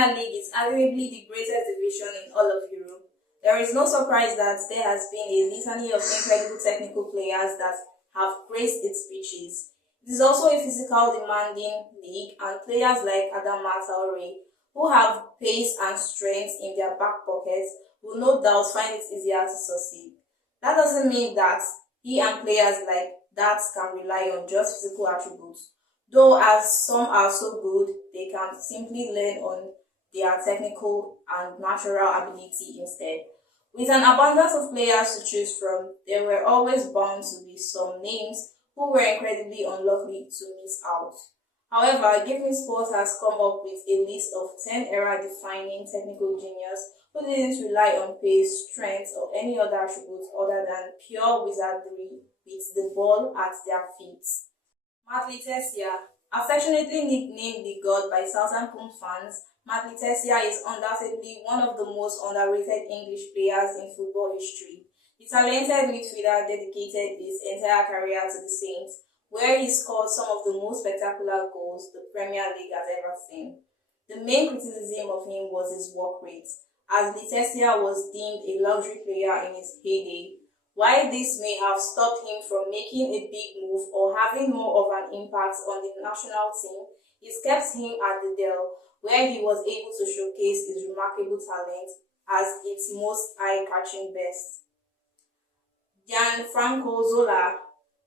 Premier League is arguably the greatest division in all of Europe. There is no surprise that there has been a litany of incredible technical players that have graced its pitches. It is also a physical demanding league, and players like Adama Traore, who have pace and strength in their back pockets, will no doubt find it easier to succeed. That doesn't mean that he and players like that can rely on just physical attributes, though as some are so good, they can simply learn on their technical and natural ability instead. With an abundance of players to choose from, there were always bound to be some names who were incredibly unlucky to miss out. However, Giving Sports has come up with a list of 10 era-defining technical genius who didn't rely on pace, strength, or any other attributes other than pure wizardry with the ball at their feet. Matt Letizia, affectionately nicknamed the God by Southampton fans, Matt Letizia is undoubtedly one of the most underrated English players in football history. The talented midfielder dedicated his entire career to the Saints, where he scored some of the most spectacular goals the Premier League has ever seen. The main criticism of him was his work rate, as Letizia was deemed a luxury player in his heyday. While this may have stopped him from making a big move or having more of an impact on the national team, it kept him at the Dell, where he was able to showcase his remarkable talent as its most eye-catching best. Gianfranco Zola.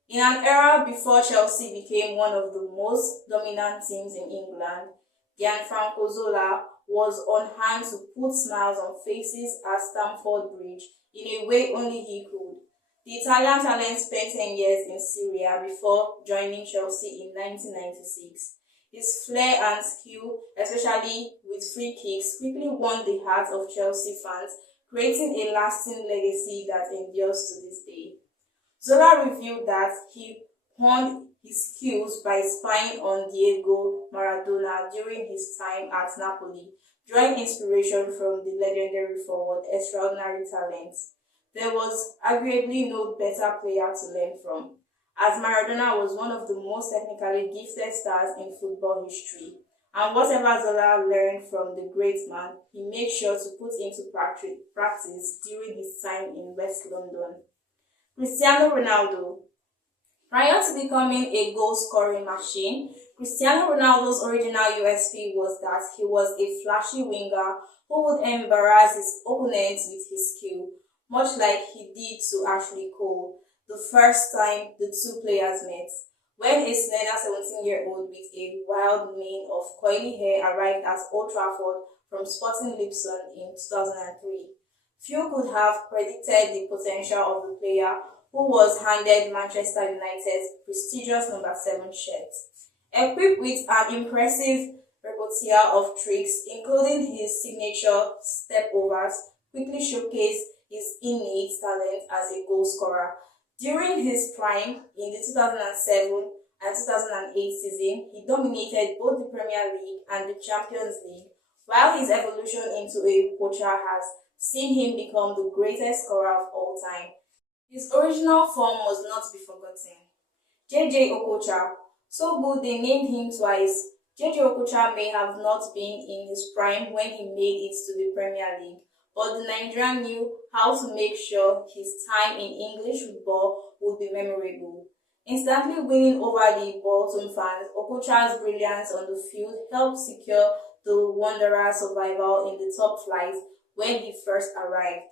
In an era before Chelsea became one of the most dominant teams in England, Gianfranco Zola was on hand to put smiles on faces at Stamford Bridge in a way only he could. The Italian talent spent 10 years in Syria before joining Chelsea in 1996. His flair and skill, especially with free kicks, quickly won the hearts of Chelsea fans, creating a lasting legacy that endures to this day. Zola revealed that he honed his skills by spying on Diego Maradona during his time at Napoli, drawing inspiration from the legendary forward extraordinary talents. There was arguably no better player to learn from, as Maradona was one of the most technically gifted stars in football history, and whatever Zola learned from the great man, he made sure to put into practice during his time in West London. Cristiano Ronaldo. Prior to becoming a goal-scoring machine, Cristiano Ronaldo's original USP was that he was a flashy winger who would embarrass his opponents with his skill, much like he did to Ashley Cole the first time the two players met, when a slender 17-year-old with a wild mane of coily hair arrived at Old Trafford from Sporting Lisbon in 2003. Few could have predicted the potential of the player who was handed Manchester United's prestigious number 7 shirt. Equipped with an impressive repertoire of tricks, including his signature step-overs, quickly showcased his innate talent as a goal scorer. During his prime in the 2007 and 2008 season, he dominated both the Premier League and the Champions League, while his evolution into a Okocha has seen him become the greatest scorer of all time. His original form was not to be forgotten. JJ Okocha. So good they named him twice. JJ Okocha may have not been in his prime when he made it to the Premier League, but the Nigerian knew how to make sure his time in English football would be memorable. Instantly winning over the Bolton fans, Okocha's brilliance on the field helped secure the Wanderers' survival in the top flight when he first arrived.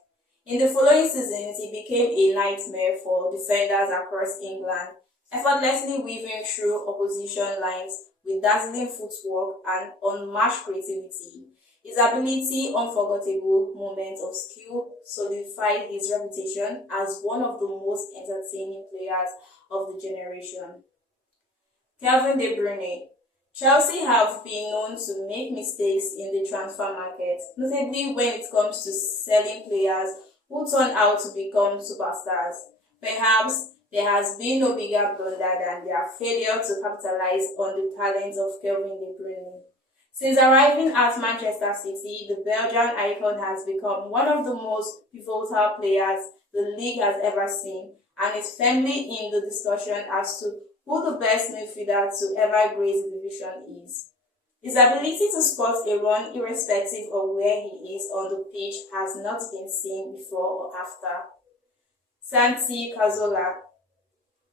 In the following seasons, he became a nightmare for defenders across England, effortlessly weaving through opposition lines with dazzling footwork and unmatched creativity. His ability, unforgettable moments of skill solidified his reputation as one of the most entertaining players of the generation. Kevin De Bruyne. Chelsea have been known to make mistakes in the transfer market, notably when it comes to selling players who turn out to become superstars. Perhaps there has been no bigger blunder than their failure to capitalize on the talents of Kevin De Bruyne. Since arriving at Manchester City, the Belgian icon has become one of the most pivotal players the league has ever seen, and is firmly in the discussion as to who the best midfielder to ever grace the division is. His ability to spot a run irrespective of where he is on the pitch has not been seen before or after. Santi Cazorla.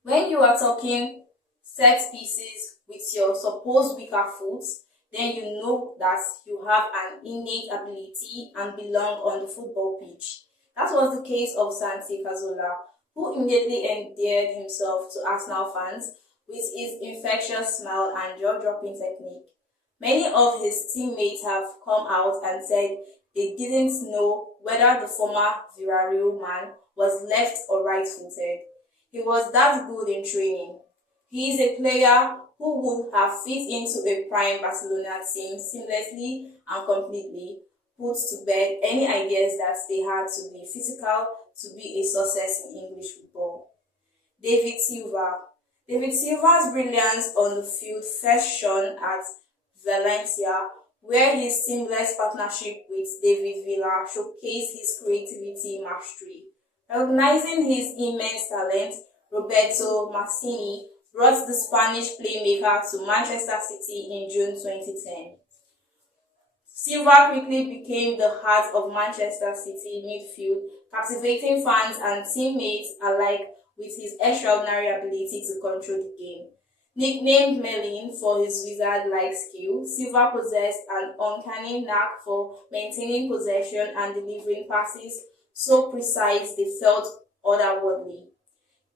When you are talking set pieces with your supposed weaker foot, then you know that you have an innate ability and belong on the football pitch. That was the case of Santi Cazorla, who immediately endeared himself to Arsenal fans with his infectious smile and jaw-dropping technique. Many of his teammates have come out and said they didn't know whether the former Villarreal man was left or right-footed. He was that good in training. He is a player who would have fit into a prime Barcelona team seamlessly and completely, put to bed any ideas that they had to be physical to be a success in English football. David Silva. David Silva's brilliance on the field first shone at Valencia, where his seamless partnership with David Villa showcased his creativity mastery. Recognizing his immense talent, Roberto Mancini brought the Spanish playmaker to Manchester City in June 2010. Silva quickly became the heart of Manchester City midfield, captivating fans and teammates alike with his extraordinary ability to control the game. Nicknamed Merlin for his wizard-like skill, Silva possessed an uncanny knack for maintaining possession and delivering passes so precise they felt otherworldly.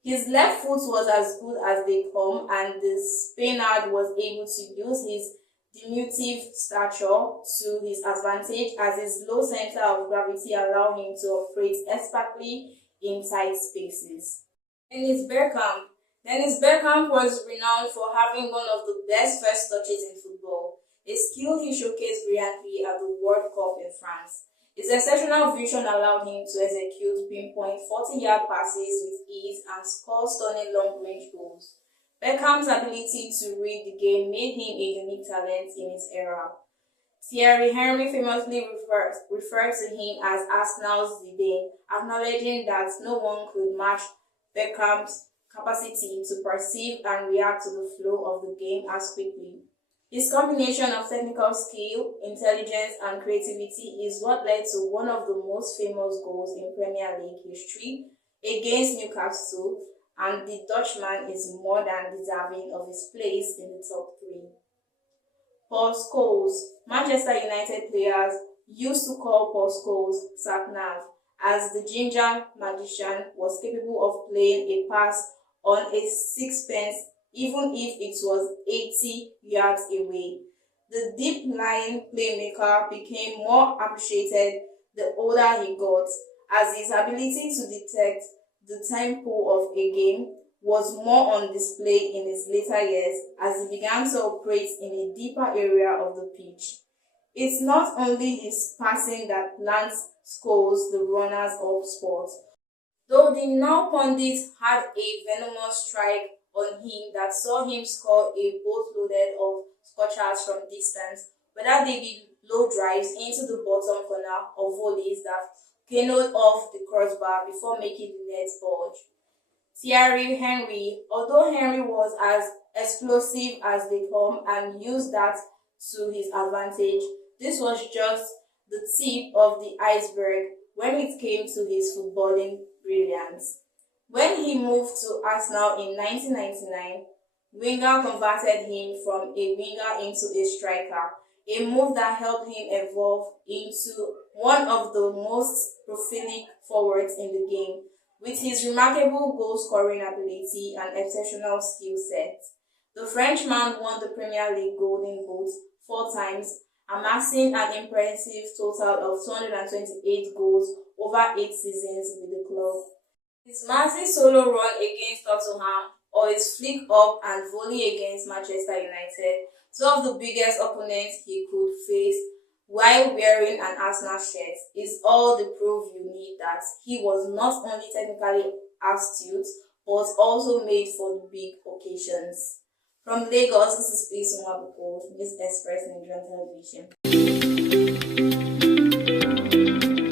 His left foot was as good as they come, and the Spaniard was able to use his diminutive stature to his advantage, as his low center of gravity allowed him to operate expertly in tight spaces. Dennis Bergkamp was renowned for having one of the best first touches in football, a skill he showcased brilliantly at the World Cup in France. His exceptional vision allowed him to execute pinpoint 40-yard passes with ease and score stunning long-range goals. Beckham's ability to read the game made him a unique talent in his era. Thiery Henry famously referred to him as Arsenal's Zidane, acknowledging that no one could match Beckham's capacity to perceive and react to the flow of the game as quickly. His combination of technical skill, intelligence, and creativity is what led to one of the most famous goals in Premier League history against Newcastle, and the Dutchman is more than deserving of his place in the top three. Paul Scholes. Manchester United players used to call Paul Scholes Sat-Nav, as the ginger magician was capable of playing a pass on a sixpence even if it was 80 yards away. The deep-lying playmaker became more appreciated the older he got, as his ability to detect the tempo of a game was more on display in his later years as he began to operate in a deeper area of the pitch. It's not only his passing that lands Scholes the runners-up spot, though the now pundit had a venomous strike on him that saw him score a boatload of scotchers from distance, whether they be low drives into the bottom corner or volleys that canoed off the crossbar before making the net bulge. Thierry Henry. Although Henry was as explosive as they come and used that to his advantage, this was just the tip of the iceberg when it came to his footballing brilliance. When he moved to Arsenal in 1999, Wenger converted him from a winger into a striker, a move that helped him evolve into one of the most prolific forwards in the game, with his remarkable goal-scoring ability and exceptional skill set. The Frenchman won the Premier League Golden Boot 4 times, amassing an impressive total of 228 goals over 8 seasons with the club. His massive solo run against Tottenham, or his flick up and volley against Manchester United, two of the biggest opponents he could face while wearing an Arsenal shirt, is all the proof you need that he was not only technically astute but also made for the big occasions. From Lagos, this is Peace Nwabuko, Miss Express Nigerian Television.